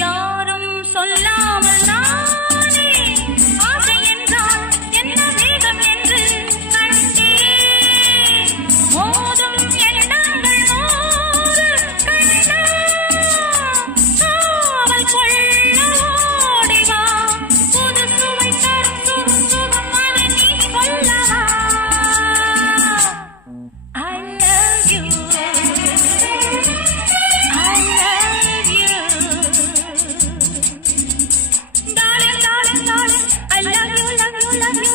யாரும் சொல்லாமல் நானே ஆசை என்றால் என்ன வேகம் என்று கண்டே மோதும் எண்ணங்கள் நூறு கண்டா காவல் கொள்ள ஓடிவா புது சுவை தரும் சுகம் அதை நீ சொல்லவா I love you I love you darling darling darling I love you love you love you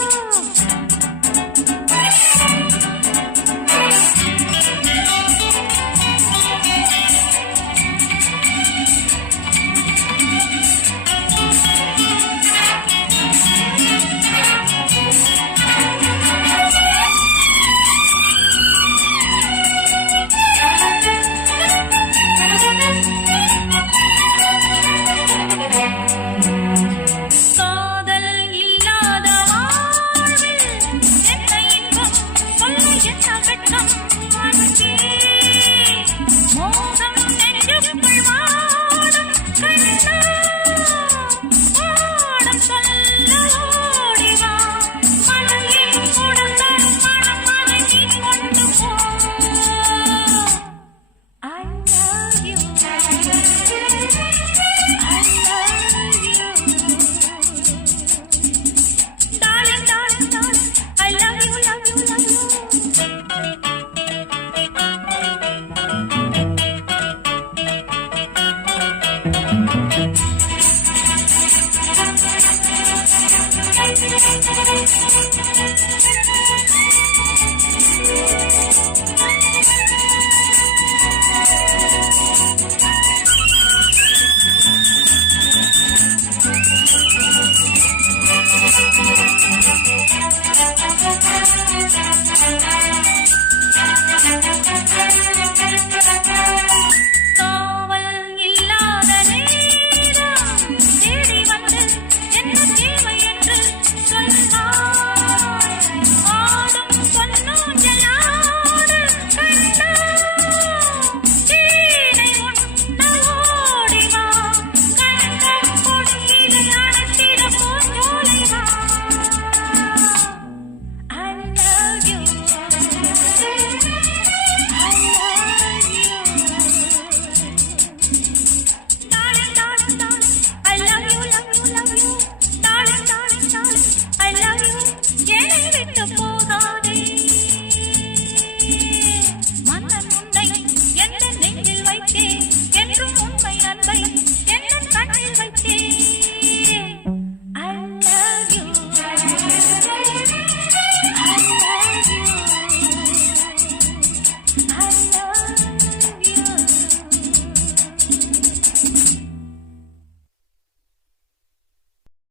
காதல் இல்லாத வாழ்வில் என்ன இன்பம் சொல்ல என்ன வெட்கம் அன்பே மோகம் நெஞ்சுக்குள் வாடும் கண்ணா பாடம் சொல்ல ஓடிவா மனதில் உடல் மனம் அதை நீ கொண்டு போ I love you I love you darling darling darling I love you love you love you